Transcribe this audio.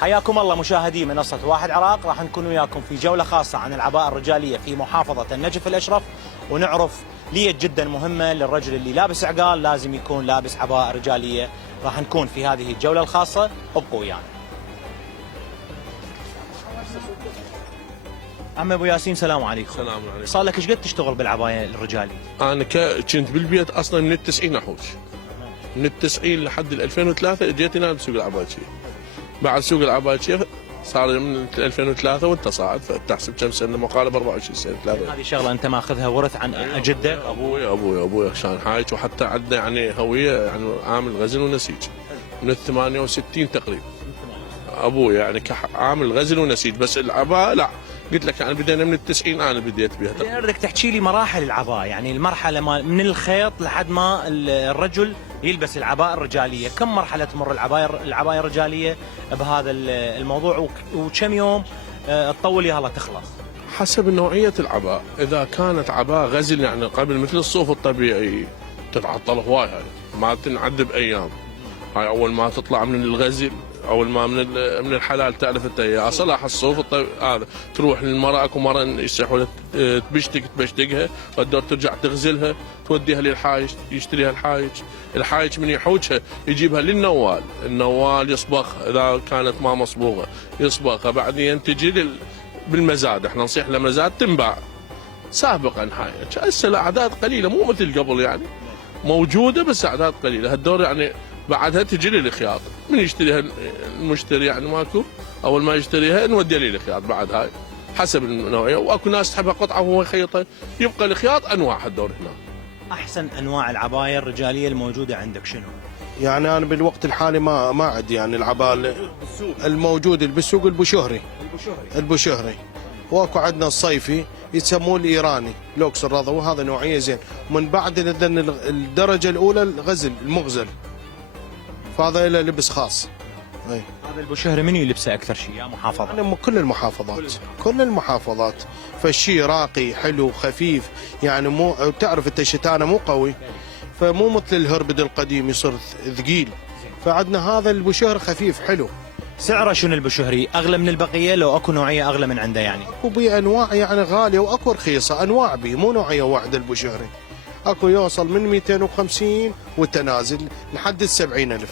حياكم الله مشاهدي منصة واحد عراق. راح نكون وياكم في جولة خاصة عن العباءة الرجالية في محافظة النجف الأشرف، ونعرف لية جدا مهمة للرجل اللي لابس عقال لازم يكون لابس عباءة رجالية. راح نكون في هذه الجولة الخاصة، ابقوا ويانا. عم ابو ياسين سلام عليكم. السلام عليكم. صار لك ايش قد تشتغل بالعباية الرجالية؟ انا كنت بالبيت اصلا من ال90 احوش، من ال90 لحد 2003 اجيت هنا بسوق العباية. بعد سوق العباية صار من 2003 وانت صاعد، فتحسب كم سنه مقارب 24 سنه. هذه شغله انت ماخذها ورث عن جدك؟ ابوي عشان حايج، وحتى عندنا يعني هويه، يعني عامل غزل ونسيج من ال 68 تقريبا. ابوي يعني عامل غزل ونسيج، بس العباءة لا، قلت لك يعني بدينا من ال90 انا بديت بها. بدك تحكي لي مراحل العباءة، يعني المرحله من الخيط لحد ما الرجل يلبس العباءة الرجالية، كم مرحله تمر العباية الرجالية بهذا الموضوع، وكم يوم تطول يلا تخلص؟ حسب نوعيه العباءة. اذا كانت عباءة غزل يعني قبل مثل الصوف الطبيعي تتعطل هواي، هاي ما تنعد بايام. هاي اول ما تطلع من الغزل، اول ما من الحلال تعرف انت يا صلاح الصوف هذا، تروح للمراه، اكو مراه يسحوا تبشتقها، والدور ترجع تغزلها توديها للحايج يشتريها الحايج من يحوجها يجيبها للنوال، النوال يصبغها اذا كانت ما مصبوغه يصبغها، بعدين تجي بالمزاد، احنا نصيح لمزاد تنباع سابقا. هاي هسه الاعداد قليله مو مثل قبل، يعني موجوده بس اعداد قليله. هالدور يعني بعدها تجي لي الخياط، من يشتريها المشتري يعني ماكو، اول ما يشتريها نوديها لي الخياط بعد. هاي حسب النوعيه، واكو ناس تحبها قطعه وهو يخيطها، يبقى الخياط انواع هالدور هنا. احسن انواع العباية الرجالية الموجودة عندك شنو؟ يعني انا بالوقت الحالي ما عندي يعني العباءة الموجود بالسوق البشهري، واكو عندنا الصيفي يسموه الايراني لوكس الرضوى، هذا نوعيه زين. ومن بعد الدرجه الاولى الغزل المغزل، فهذا له لبس خاص. هذا البشهري منو يلبسه اكثر شيء يا محافظه؟ يعني كل المحافظات، فالشيء راقي حلو خفيف، يعني مو تعرف انت الشتانه مو قوي، فمو مثل الهربد القديم يصير ثقيل، فعندنا هذا البشهر خفيف حلو. سعره شنو البشهري؟ اغلى من البقيه لو اكو نوعيه اغلى من عنده يعني؟ اكو بيه انواع يعني غاليه واكو رخيصه، انواع بيه مو نوعيه واحده البشهري. اكو يوصل من 250 والتنازل لحد ال70,000.